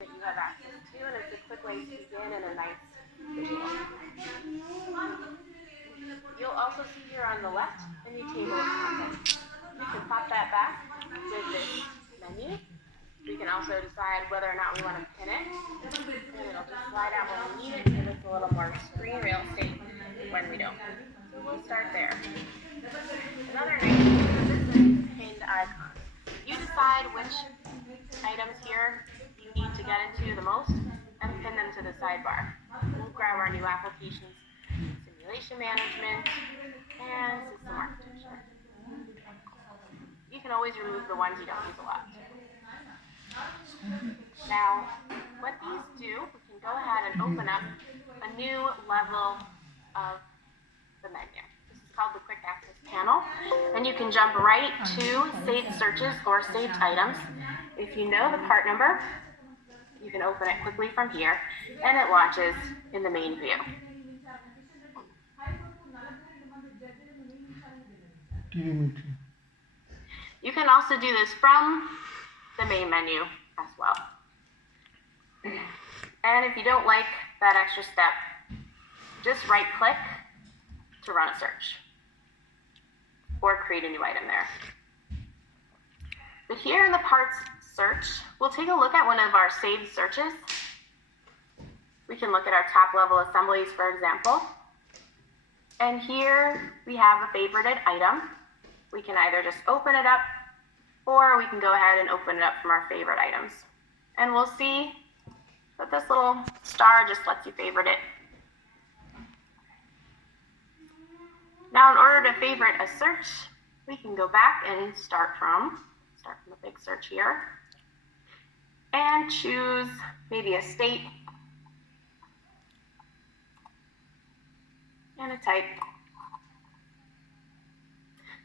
that you have access to, and it's a quick way to begin in a nice visual. You'll also see here on the left a new table of contents. We can pop that back with this menu. We can also decide whether or not we want to pin it, and it'll just slide out when we need it and give us a little more screen real estate when we don't. So we'll start there. Another nice feature of this is pinned icons. You decide which items here you need to get into the most and pin them to the sidebar. We'll grab our new applications, simulation management, and system architecture. You can always remove the ones you don't use a lot. Now, what these do, we can go ahead and open up a new level of the menu. This is called the Quick Access panel, and you can jump right to saved searches or saved items. If you know the part number, you can open it quickly from here, and it launches in the main view. You can also do this from the main menu as well. And if you don't like that extra step, just right-click to run a search or create a new item there. But here in the parts search, we'll take a look at one of our saved searches. We can look at our top level assemblies, for example. And here we have a favorited item. We can either just open it up, or we can go ahead and open it up from our favorite items. And we'll see that this little star just lets you favorite it. Now, in order to favorite a search, we can go back and start from the big search here, and choose maybe a state and a type.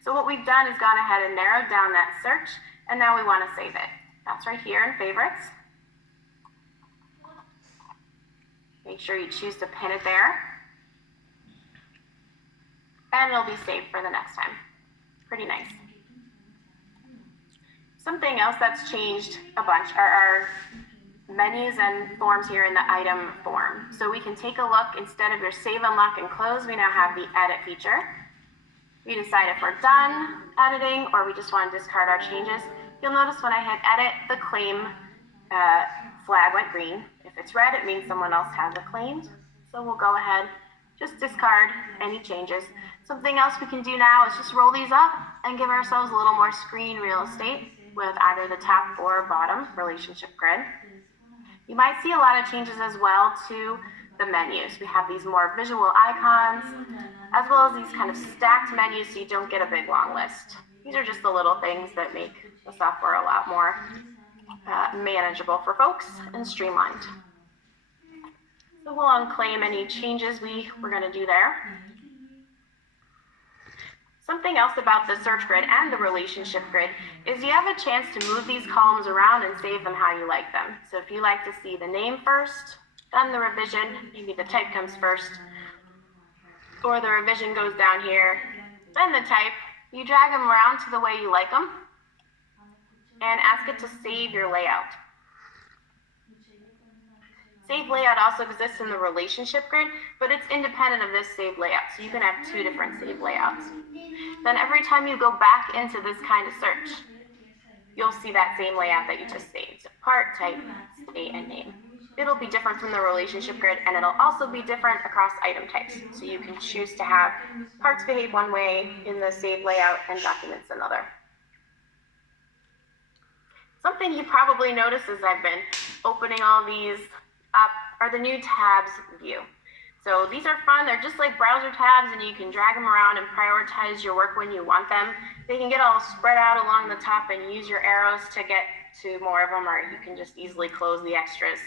So what we've done is gone ahead and narrowed down that search, and now we want to save it. That's right here in favorites. Make sure you choose to pin it there, and it'll be saved for the next time. Pretty nice. Something else that's changed a bunch are our menus and forms here in the item form. So we can take a look, instead of your save, unlock, and close, we now have the edit feature. We decide if we're done editing or we just want to discard our changes. You'll notice when I hit edit, the claim flag went green. If it's red, it means someone else has it claimed. So we'll go ahead, just discard any changes. Something else we can do now is just roll these up and give ourselves a little more screen real estate with either the top or bottom relationship grid. You might see a lot of changes as well to the menus. We have these more visual icons, as well as these kind of stacked menus so you don't get a big long list. These are just the little things that make the software a lot more manageable for folks and streamlined. So we'll unclaim any changes we're going to do there. Something else about the search grid and the relationship grid is you have a chance to move these columns around and save them how you like them. So if you like to see the name first, then the revision, maybe the type comes first, or the revision goes down here, then the type, you drag them around to the way you like them, and ask it to save your layout. Save layout also exists in the relationship grid, but it's independent of this save layout, so you can have two different save layouts. Then every time you go back into this kind of search, you'll see that same layout that you just saved. So part, type, state, and name. It'll be different from the relationship grid, and it'll also be different across item types. So you can choose to have parts behave one way in the save layout and documents another. Something you probably noticed as I've been opening all these up are the new tabs view. So these are fun. They're just like browser tabs, and you can drag them around and prioritize your work when you want them. They can get all spread out along the top and use your arrows to get to more of them, or you can just easily close the extras.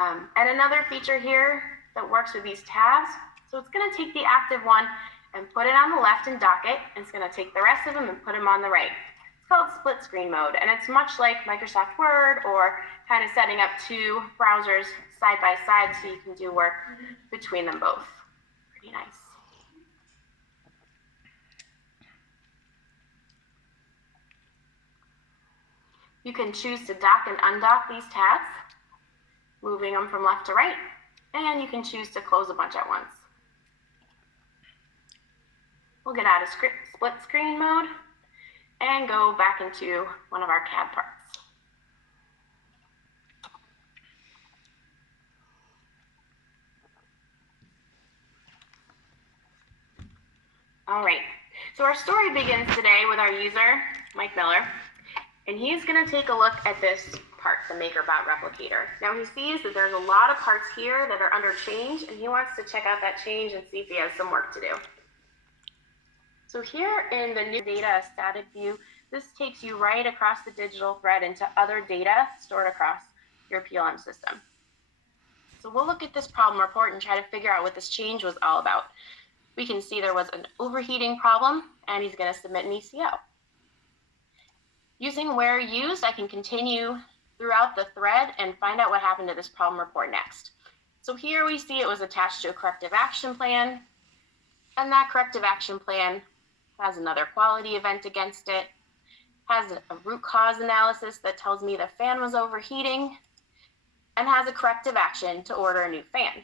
And another feature here that works with these tabs, so it's going to take the active one and put it on the left in docket, and it's going to take the rest of them and put them on the right. It's called split screen mode, and it's much like Microsoft Word or kind of setting up two browsers side by side so you can do work between them both. Pretty nice. You can choose to dock and undock these tabs. moving them from left to right, and you can choose to close a bunch at once. We'll get out of split screen mode and go back into one of our CAD parts. All right, so our story begins today with our user, Mike Miller, and he's going to take a look at this part, the MakerBot replicator. Now he sees that there's a lot of parts here that are under change, and he wants to check out that change and see if he has some work to do. So here in the new data static view, this takes you right across the digital thread into other data stored across your PLM system. So we'll look at this problem report and try to figure out what this change was all about. We can see there was an overheating problem, and he's going to submit an ECO. Using where used, I can continue throughout the thread and find out what happened to this problem report next. So here we see it was attached to a corrective action plan, and that corrective action plan has another quality event against it, has a root cause analysis that tells me the fan was overheating, and has a corrective action to order a new fan.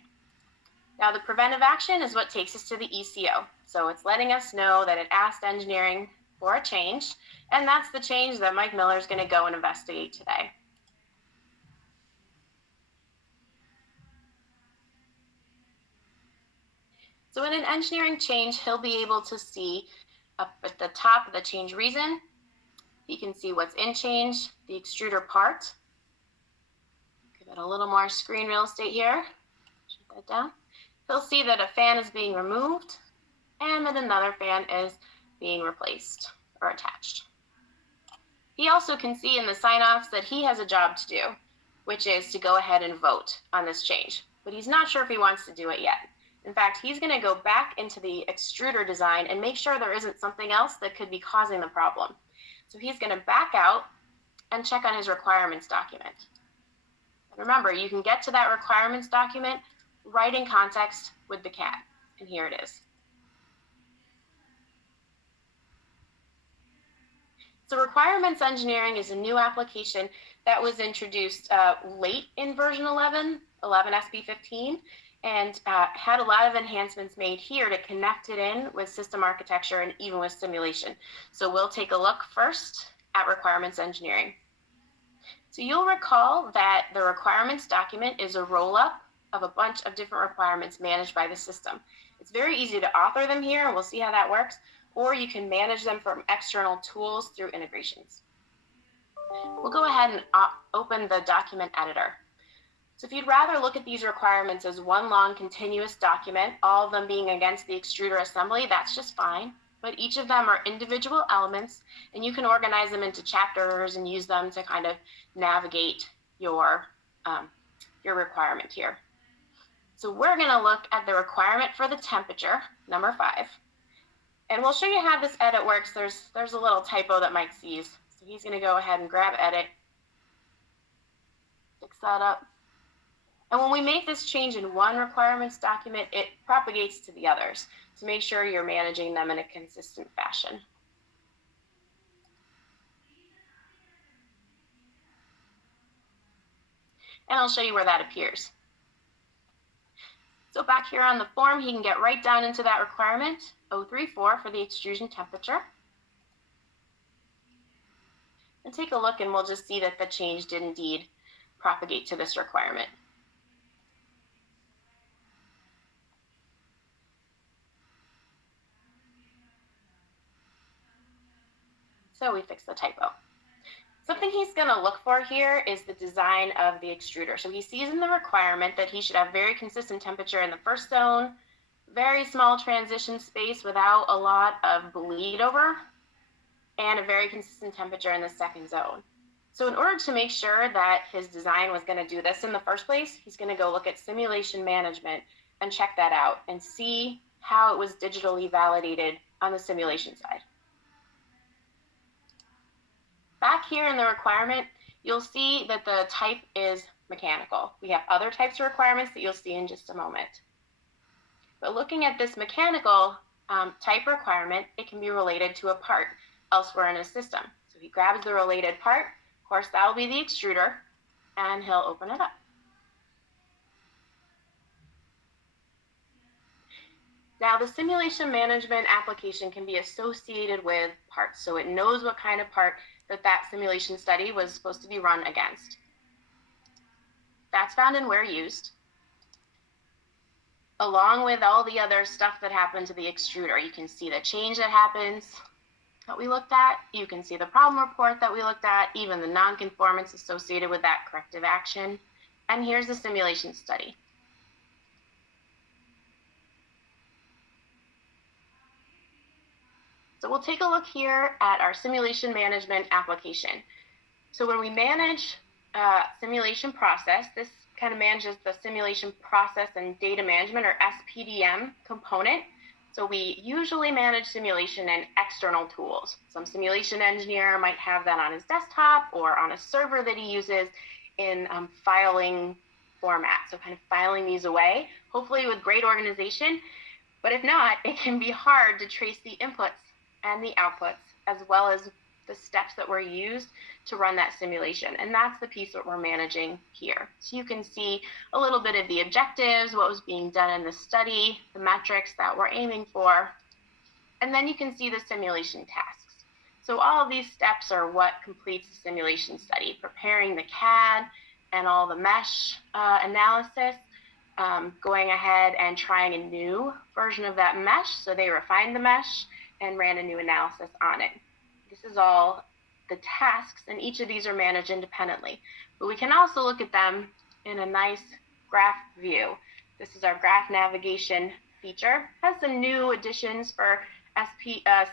Now the preventive action is what takes us to the ECO. So it's letting us know that it asked engineering for a change, and that's the change that Mike Miller is going to go and investigate today. So in an engineering change, he'll be able to see up at the top the change reason. He can see what's in change, the extruder part. Give it a little more screen real estate here. Shut that down. He'll see that a fan is being removed and that another fan is being replaced or attached. He also can see in the sign-offs that he has a job to do, which is to go ahead and vote on this change, but he's not sure if he wants to do it yet. In fact, he's going to go back into the extruder design and make sure there isn't something else that could be causing the problem. So he's going to back out and check on his requirements document. And remember, you can get to that requirements document right in context with the CAD, and here it is. So requirements engineering is a new application that was introduced late in version 11 SP15, and had a lot of enhancements made here to connect it in with system architecture and even with simulation. So we'll take a look first at requirements engineering. So you'll recall that the requirements document is a roll-up of a bunch of different requirements managed by the system. It's very easy to author them here, and we'll see how that works, or you can manage them from external tools through integrations. We'll go ahead and open the document editor. So if you'd rather look at these requirements as one long continuous document, all of them being against the extruder assembly, that's just fine. But each of them are individual elements, and you can organize them into chapters and use them to kind of navigate your requirement here. So we're going to look at the requirement for the temperature, number 5. And we'll show you how this edit works. There's a little typo that Mike sees. So he's going to go ahead and grab edit, fix that up. And when we make this change in one requirements document, it propagates to the others to make sure you're managing them in a consistent fashion. And I'll show you where that appears. So back here on the form, he can get right down into that requirement, 034 for the extrusion temperature. And take a look, and we'll just see that the change did indeed propagate to this requirement. So we fixed the typo. Something he's going to look for here is the design of the extruder. So he sees in the requirement that he should have very consistent temperature in the first zone, very small transition space without a lot of bleed over, and a very consistent temperature in the second zone. So in order to make sure that his design was going to do this in the first place, he's going to go look at simulation management and check that out and see how it was digitally validated on the simulation side. Back here in the requirement, you'll see that the type is mechanical. We have other types of requirements that you'll see in just a moment. But looking at this mechanical type requirement, it can be related to a part elsewhere in a system. So he grabs the related part. Of course, that will be the extruder, and he'll open it up. Now, the simulation management application can be associated with parts, so it knows what kind of part that simulation study was supposed to be run against. That's found in where used, along with all the other stuff that happened to the extruder. You can see the change that happens that we looked at. You can see the problem report that we looked at, even the nonconformance associated with that corrective action. And here's the simulation study. So we'll take a look here at our simulation management application. So when we manage simulation process, this kind of manages the simulation process and data management, or SPDM component. So we usually manage simulation in external tools. Some simulation engineer might have that on his desktop or on a server that he uses in filing format. So kind of filing these away, hopefully with great organization. But if not, it can be hard to trace the inputs and the outputs, as well as the steps that were used to run that simulation. And that's the piece that we're managing here. So you can see a little bit of the objectives, what was being done in the study, the metrics that we're aiming for, and then you can see the simulation tasks. So all of these steps are what completes the simulation study: preparing the CAD and all the mesh analysis, going ahead and trying a new version of that mesh. So they refined the mesh and ran a new analysis on it. This is all the tasks, and each of these are managed independently. But we can also look at them in a nice graph view. This is our graph navigation feature. It has some new additions for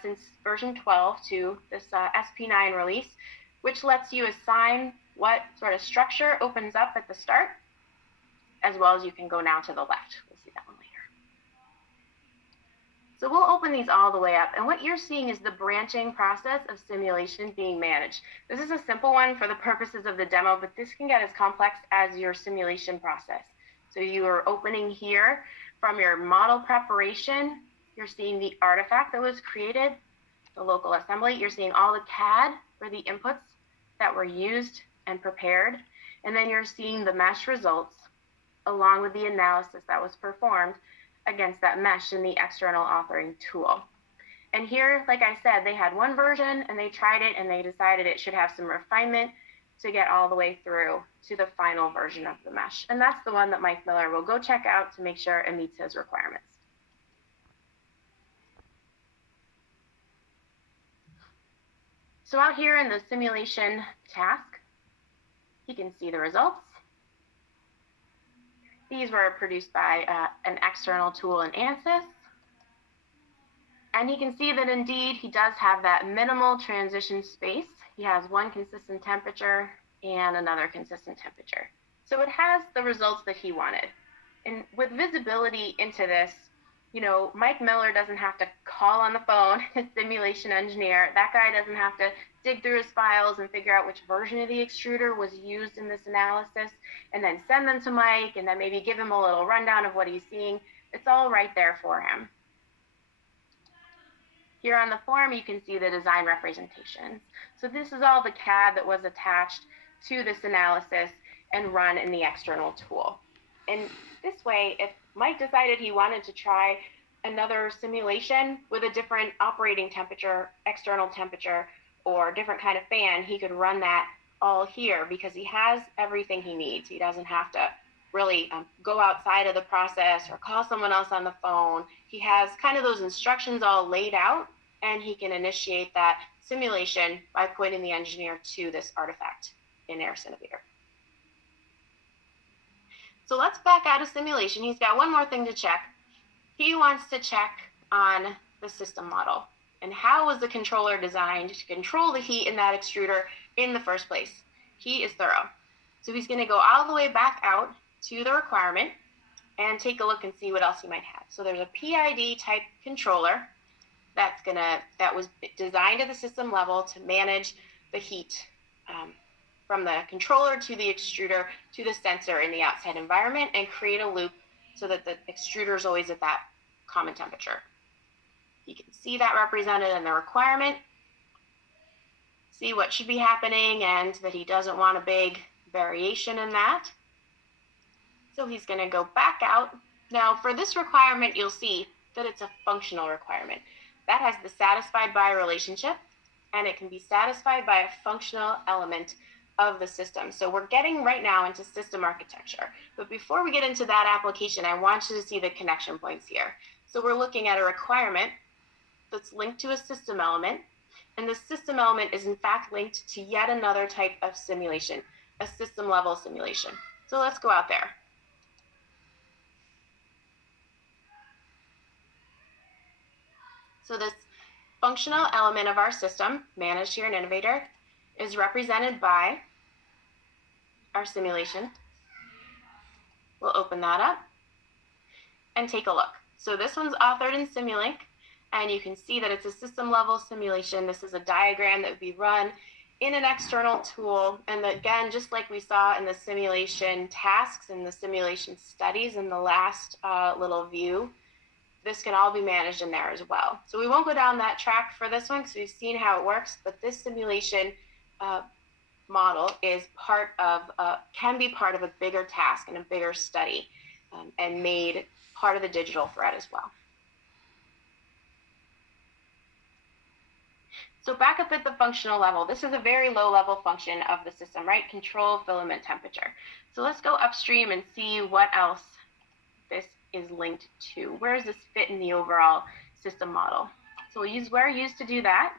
since version 12 to this SP9 release, which lets you assign what sort of structure opens up at the start, as well as you can go now to the left. We'll see that one later. So we'll open these all the way up, and what you're seeing is the branching process of simulation being managed. This is a simple one for the purposes of the demo, but this can get as complex as your simulation process. So you are opening here from your model preparation. You're seeing the artifact that was created, the local assembly. You're seeing all the CAD for the inputs that were used and prepared, and then you're seeing the mesh results along with the analysis that was performed against that mesh in the external authoring tool. And here, like I said, they had one version and they tried it and they decided it should have some refinement to get all the way through to the final version of the mesh. And that's the one that Mike Miller will go check out to make sure it meets his requirements. So out here in the simulation task, you can see the results. These were produced by an external tool in ANSYS. And you can see that indeed he does have that minimal transition space. He has one consistent temperature and another consistent temperature. So it has the results that he wanted. And with visibility into this, you know, Mike Miller doesn't have to call on the phone his simulation engineer. That guy doesn't have to dig through his files and figure out which version of the extruder was used in this analysis and then send them to Mike and then maybe give him a little rundown of what he's seeing. It's all right there for him. Here on the form, you can see the design representations. So this is all the CAD that was attached to this analysis and run in the external tool. And this way, if Mike decided he wanted to try another simulation with a different operating temperature, external temperature, or different kind of fan, he could run that all here because he has everything he needs. He doesn't have to really go outside of the process or call someone else on the phone. He has kind of those instructions all laid out, and he can initiate that simulation by pointing the engineer to this artifact in Aras Innovator. So let's back out of simulation. He's got one more thing to check. He wants to check on the system model and how was the controller designed to control the heat in that extruder in the first place. He is thorough. So he's going to go all the way back out to the requirement and take a look and see what else he might have. So there's a PID type controller that was designed at the system level to manage the heat from the controller to the extruder to the sensor in the outside environment and create a loop so that the extruder is always at that common temperature. You can see that represented in the requirement, see what should be happening, and that he doesn't want a big variation in that. So he's going to go back out. Now for this requirement, you'll see that it's a functional requirement. That has the satisfied by relationship, and it can be satisfied by a functional element of the system. So we're getting right now into system architecture. But before we get into that application, I want you to see the connection points here. So we're looking at a requirement that's linked to a system element, and the system element is in fact linked to yet another type of simulation, a system level simulation. So let's go out there. So this functional element of our system, managed here in Innovator, is represented by our simulation. We'll open that up and take a look. So this one's authored in Simulink, and you can see that it's a system level simulation. This is a diagram that would be run in an external tool. And again, just like we saw in the simulation tasks and the simulation studies in the last little view, this can all be managed in there as well. So we won't go down that track for this one because we've seen how it works, but this simulation model is part of, can be part of a bigger task and a bigger study, and made part of the digital thread as well. So back up at the functional level, this is a very low level function of the system, right? Control filament temperature. So let's go upstream and see what else this is linked to. Where does this fit in the overall system model? So we'll use where used to do that,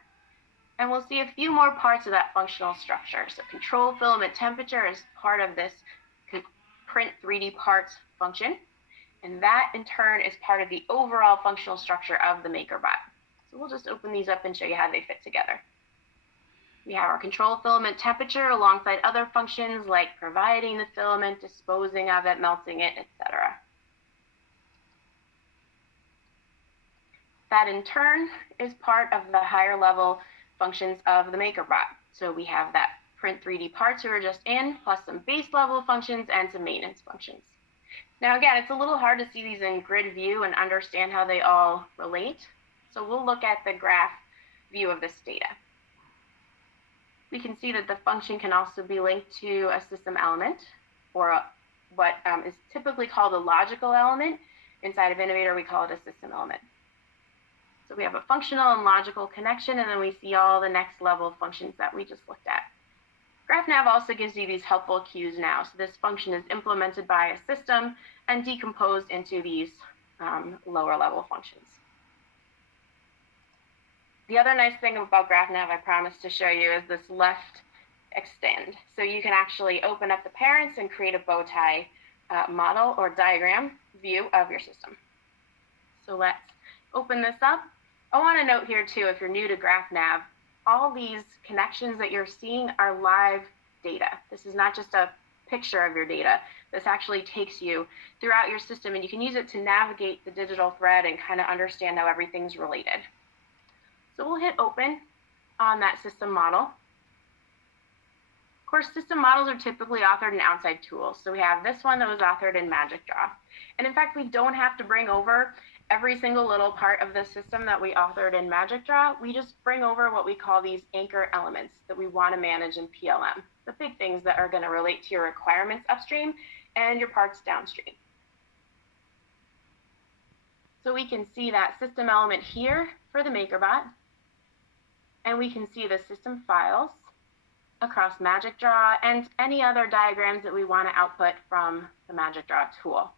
and we'll see a few more parts of that functional structure. So control filament temperature is part of this print 3D parts function, and that in turn is part of the overall functional structure of the MakerBot. So we'll just open these up and show you how they fit together. We have our control filament temperature alongside other functions like providing the filament, disposing of it, melting it, etc. That in turn is part of the higher level functions of the MakerBot. So we have that print 3D parts we were just in, plus some base level functions and some maintenance functions. Now again, it's a little hard to see these in grid view and understand how they all relate. So we'll look at the graph view of this data. We can see that the function can also be linked to a system element, or what is typically called a logical element. Inside of Innovator, we call it a system element. So we have a functional and logical connection, and then we see all the next level functions that we just looked at. GraphNav also gives you these helpful cues now. So this function is implemented by a system and decomposed into these lower level functions. The other nice thing about GraphNav I promised to show you is this left extend. So you can actually open up the parents and create a bow tie model or diagram view of your system. So let's open this up. I want to note here too, if you're new to GraphNav, all these connections that you're seeing are live data. This is not just a picture of your data. This actually takes you throughout your system, and you can use it to navigate the digital thread and kind of understand how everything's related. So we'll hit open on that system model. Of course, system models are typically authored in outside tools. So we have this one that was authored in MagicDraw. And in fact, we don't have to bring over every single little part of the system that we authored in MagicDraw. We just bring over what we call these anchor elements that we want to manage in PLM. The big things that are going to relate to your requirements upstream and your parts downstream. So we can see that system element here for the MakerBot, and we can see the system files across MagicDraw and any other diagrams that we want to output from the MagicDraw tool.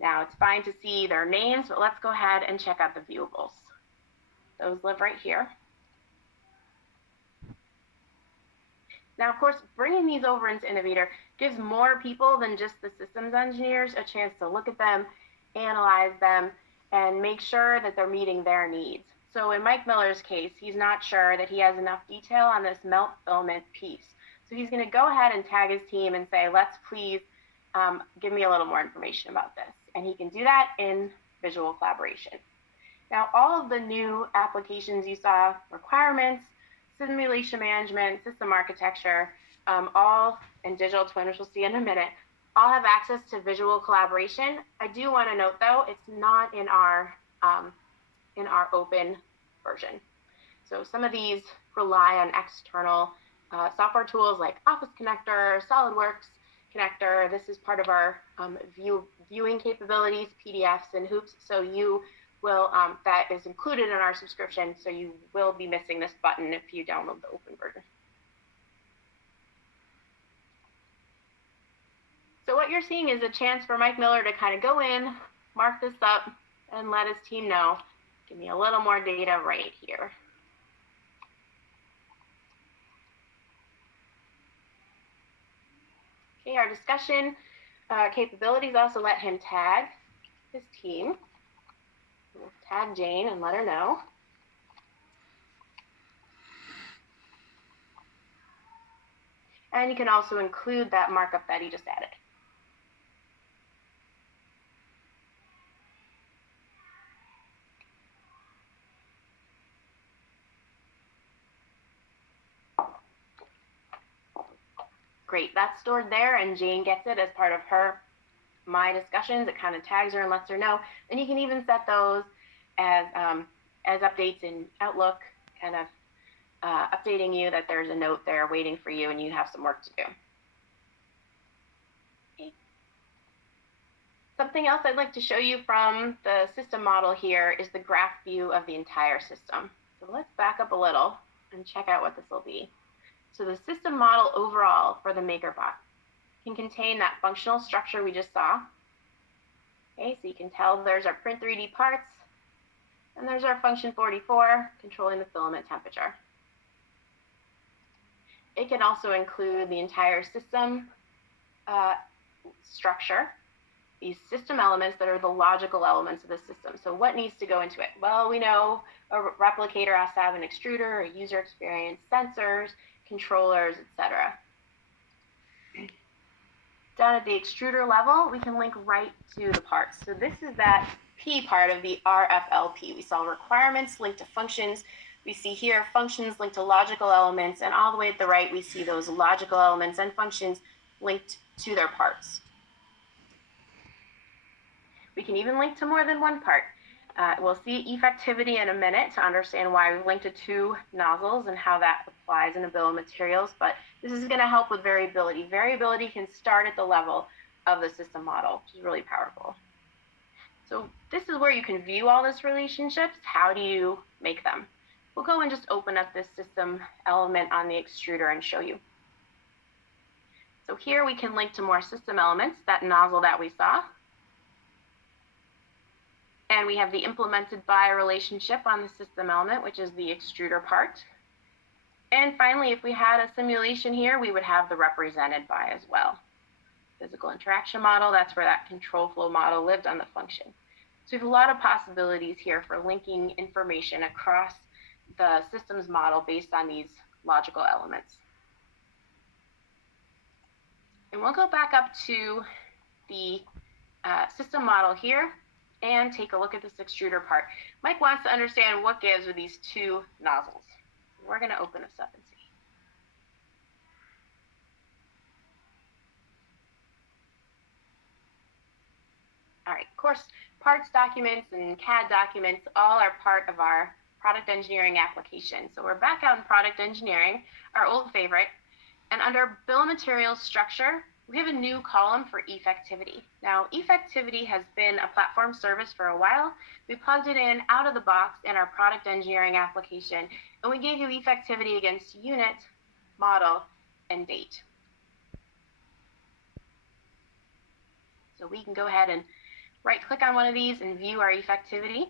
Now it's fine to see their names, but let's go ahead and check out the viewables. Those live right here. Now, of course, bringing these over into Innovator gives more people than just the systems engineers a chance to look at them, analyze them, and make sure that they're meeting their needs. So in Mike Miller's case, he's not sure that he has enough detail on this melt filament piece. So he's going to go ahead and tag his team and say, let's please give me a little more information about this. And he can do that in visual collaboration. Now, all of the new applications you saw, requirements, simulation management, system architecture, all in digital twin, which we'll see in a minute, all have access to visual collaboration. I do want to note, though, it's not in our open version. So some of these rely on external software tools like Office Connector, SolidWorks Connector. This is part of our viewing capabilities, PDFs, and hoops. So you will that is included in our subscription, so you will be missing this button if you download the open version. So what you're seeing is a chance for Mike Miller to kind of go in, mark this up, and let his team know, give me a little more data right here. Okay, our discussion capabilities also let him tag his team. We'll tag Jane and let her know. And you can also include that markup that he just added. Great, that's stored there, and Jane gets it as part of her My Discussions. It kind of tags her and lets her know. And you can even set those as updates in Outlook, kind of updating you that there's a note there waiting for you and you have some work to do. Okay. Something else I'd like to show you from the system model here is the graph view of the entire system. So let's back up a little and check out what this will be. So the system model overall for the MakerBot can contain that functional structure we just saw. Okay, so you can tell there's our print 3D parts, and there's our function 44, controlling the filament temperature. It can also include the entire system structure, these system elements that are the logical elements of the system. So what needs to go into it? Well, we know a replicator has to have an extruder, a user experience, sensors, controllers, etc. Down at the extruder level, we can link right to the parts. So this is that P part of the RFLP. We saw requirements linked to functions. We see here functions linked to logical elements, and all the way at the right, we see those logical elements and functions linked to their parts. We can even link to more than one part. We'll see effectivity in a minute to understand why we've linked to two nozzles and how that applies in a bill of materials, but this is going to help with variability. Variability can start at the level of the system model, which is really powerful. So this is where you can view all these relationships. How do you make them? We'll go and just open up this system element on the extruder and show you. So here we can link to more system elements, that nozzle that we saw. And we have the implemented by relationship on the system element, which is the extruder part. And finally, if we had a simulation here, we would have the represented by as well. Physical interaction model, that's where that control flow model lived on the function. So we have a lot of possibilities here for linking information across the systems model based on these logical elements. And we'll go back up to the system model here and take a look at this extruder part. Mike wants to understand what gives with these two nozzles. We're going to open this up and see. All right, of course, parts documents and CAD documents all are part of our product engineering application. So we're back out in product engineering, our old favorite, and under bill of materials structure, we have a new column for effectivity. Now, effectivity has been a platform service for a while. We plugged it in out of the box in our product engineering application, and we gave you effectivity against unit, model, and date. So we can go ahead and right-click on one of these and view our effectivity.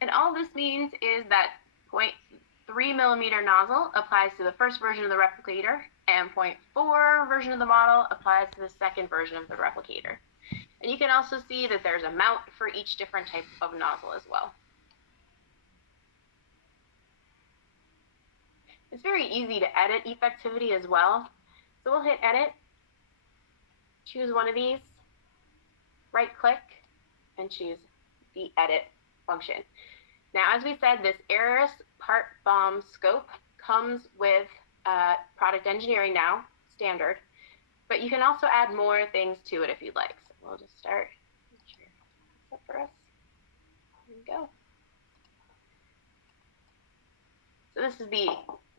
And all this means is that 0.3 millimeter nozzle applies to the first version of the replicator, and 0.4 version of the model applies to the second version of the replicator. And you can also see that there's a mount for each different type of nozzle as well. It's very easy to edit effectivity as well. So we'll hit edit, choose one of these, right click, and choose the edit function. Now, as we said, this Aras part BOM scope comes with product engineering now, standard, but you can also add more things to it if you'd like. So we'll just start. Up for us. Here we go. So this is the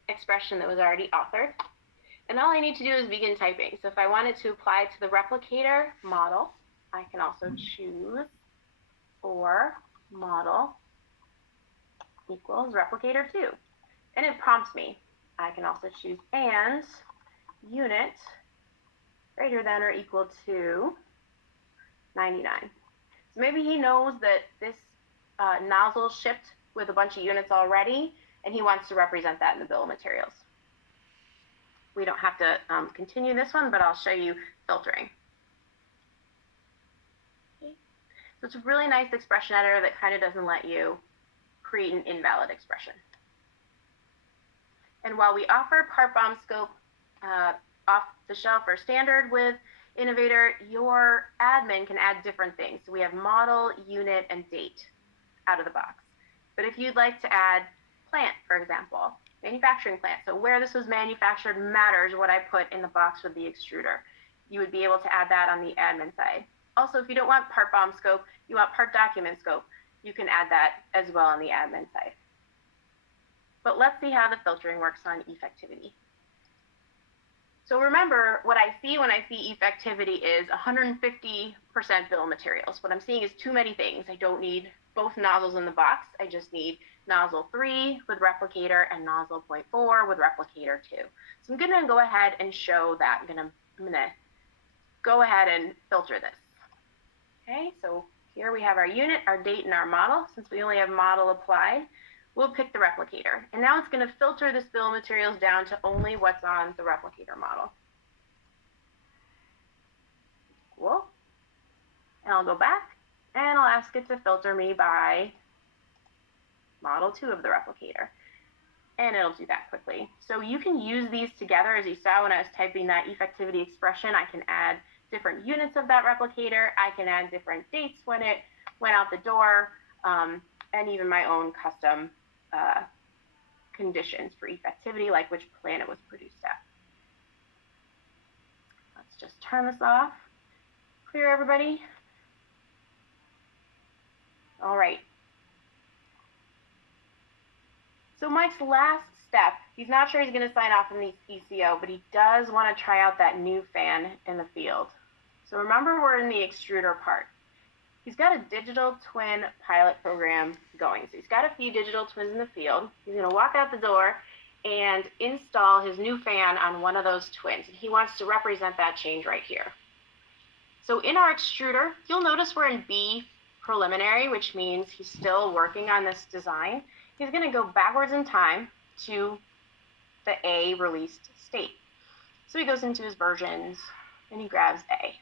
expression that was already authored. And all I need to do is begin typing. So if I wanted to apply to the replicator model, I can also choose or model equals replicator 2. And it prompts me. I can also choose and unit greater than or equal to 99. So maybe he knows that this nozzle shipped with a bunch of units already, and he wants to represent that in the bill of materials. We don't have to continue this one, but I'll show you filtering. Okay. So it's a really nice expression editor that kind of doesn't let you create an invalid expression. And while we offer part bomb scope off the shelf or standard with Innovator, your admin can add different things. So we have model, unit, and date out of the box. But if you'd like to add plant, for example, manufacturing plant, so where this was manufactured matters what I put in the box with the extruder. You would be able to add that on the admin side. Also, if you don't want part bomb scope, you want part document scope, you can add that as well on the admin side. But let's see how the filtering works on effectivity. So remember, what I see when I see effectivity is 150% bill of materials. What I'm seeing is too many things. I don't need both nozzles in the box. I just need nozzle 3 with replicator and nozzle 0.4 with replicator 2. So I'm going to go ahead and show that. I'm going to go ahead and filter this. Okay, so here we have our unit, our date, and our model. Since we only have model applied, we'll pick the replicator. And now it's going to filter this bill of materials down to only what's on the replicator model. Cool. And I'll go back, and I'll ask it to filter me by model 2 of the replicator. And it'll do that quickly. So you can use these together. As you saw when I was typing that effectivity expression, I can add different units of that replicator. I can add different dates when it went out the door, and even my own custom conditions for effectivity, like which plant it was produced at. Let's just turn this off. Clear, everybody? All right. So Mike's last step, he's not sure he's going to sign off on the ECO, but he does want to try out that new fan in the field. So remember, we're in the extruder part. He's got a digital twin pilot program going. So he's got a few digital twins in the field. He's going to walk out the door and install his new fan on one of those twins. And he wants to represent that change right here. So in our extruder, you'll notice we're in B preliminary, which means he's still working on this design. He's going to go backwards in time to the A released state. So he goes into his versions and he grabs A.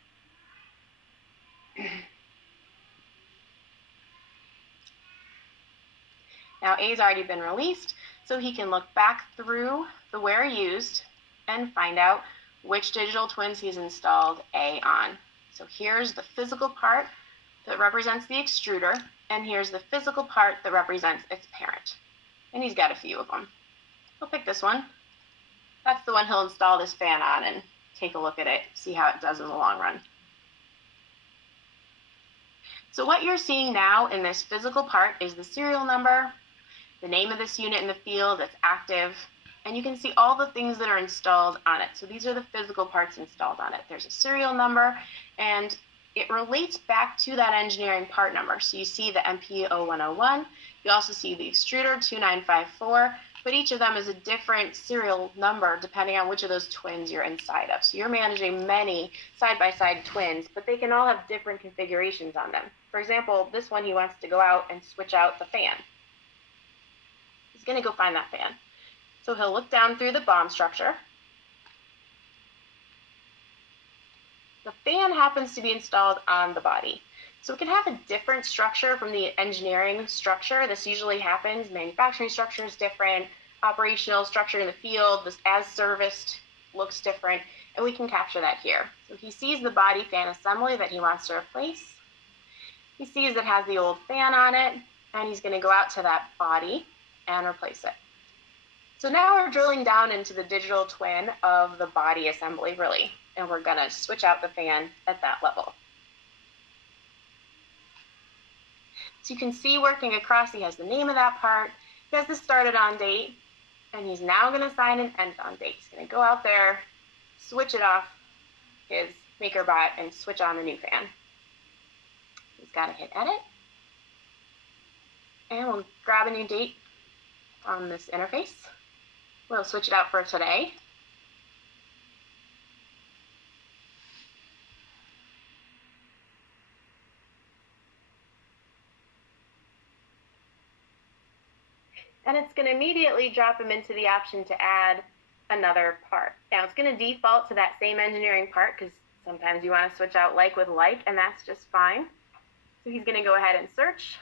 Now A's already been released, so he can look back through the where used and find out which digital twins he's installed A on. So here's the physical part that represents the extruder, and here's the physical part that represents its parent. And he's got a few of them. He'll pick this one. That's the one he'll install this fan on and take a look at it, see how it does in the long run. So what you're seeing now in this physical part is the serial number, the name of this unit in the field that's active, and you can see all the things that are installed on it. So these are the physical parts installed on it. There's a serial number, and it relates back to that engineering part number. So you see the MP0101, you also see the extruder 2954, but each of them is a different serial number depending on which of those twins you're inside of. So you're managing many side-by-side twins, but they can all have different configurations on them. For example, this one he wants to go out and switch out the fan. He's going to go find that fan. So he'll look down through the bomb structure. The fan happens to be installed on the body. So it can have a different structure from the engineering structure. This usually happens. Manufacturing structure is different. Operational structure in the field, this as serviced looks different, and we can capture that here. So he sees the body fan assembly that he wants to replace. He sees it has the old fan on it, and he's going to go out to that body and replace it. So now we're drilling down into the digital twin of the body assembly, really, and we're going to switch out the fan at that level. So you can see working across, he has the name of that part, he has the started on date, and he's now going to assign an end on date. He's going to go out there, switch it off his MakerBot, and switch on the new fan. He's got to hit edit, And we'll grab a new date on this interface. We'll switch it out for today. And it's going to immediately drop them into the option to add another part. Now it's going to default to that same engineering part because sometimes you want to switch out like with like, and that's just fine. So he's going to go ahead and search,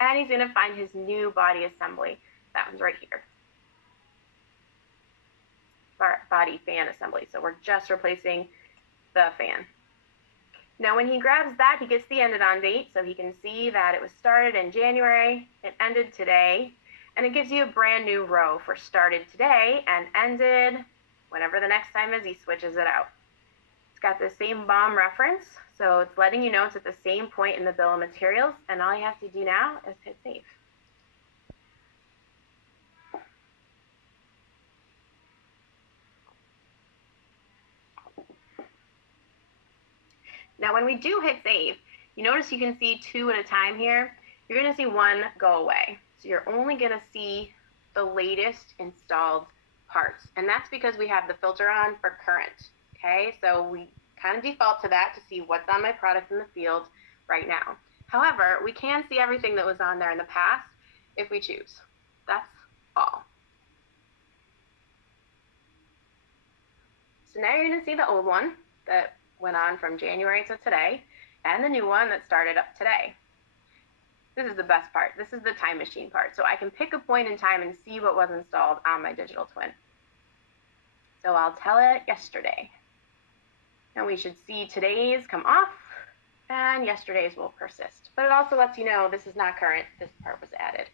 and he's going to find his new body assembly. That one's right here. Body fan assembly. So we're just replacing the fan. Now when he grabs that, he gets the ended on date, so he can see that it was started in January, it ended today, and it gives you a brand new row for started today and ended whenever the next time is. He switches it out. It's got the same BOM reference, so it's letting you know it's at the same point in the bill of materials, and all you have to do now is hit save. Now when we do hit save, you notice you can see two at a time here. You're going to see one go away. So you're only going to see the latest installed parts. And that's because we have the filter on for current. Okay, so we kind of default to that to see what's on my product in the field right now. However, we can see everything that was on there in the past if we choose. That's all. So now you're going to see the old one that went on from January to today, and the new one that started up today. This is the best part. This is the time machine part. So I can pick a point in time and see what was installed on my digital twin. So I'll tell it yesterday. And we should see today's come off, and yesterday's will persist. But it also lets you know this is not current, this part was added.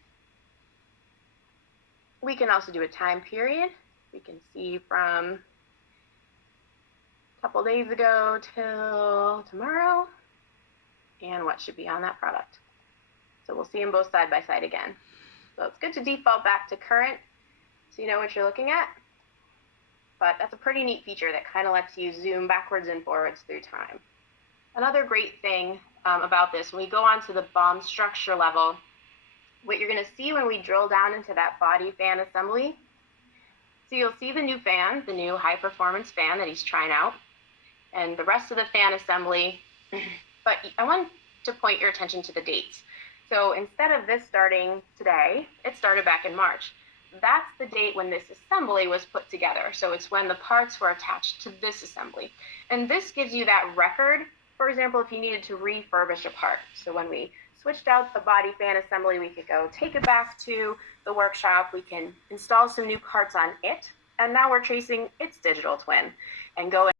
We can also do a time period. We can see from couple days ago till tomorrow, and what should be on that product. So we'll see them both side by side again. So it's good to default back to current so you know what you're looking at. But that's a pretty neat feature that kind of lets you zoom backwards and forwards through time. Another great thing about this, when we go on to the BOM structure level, what you're going to see when we drill down into that body fan assembly, so you'll see the new fan, the new high performance fan that he's trying out, and the rest of the fan assembly, but I want to point your attention to the dates. So instead of this starting today, it started back in March. That's the date when this assembly was put together. So it's when the parts were attached to this assembly. And this gives you that record, for example, if you needed to refurbish a part. So when we switched out the body fan assembly, we could go take it back to the workshop, we can install some new parts on it, and now we're tracing its digital twin and go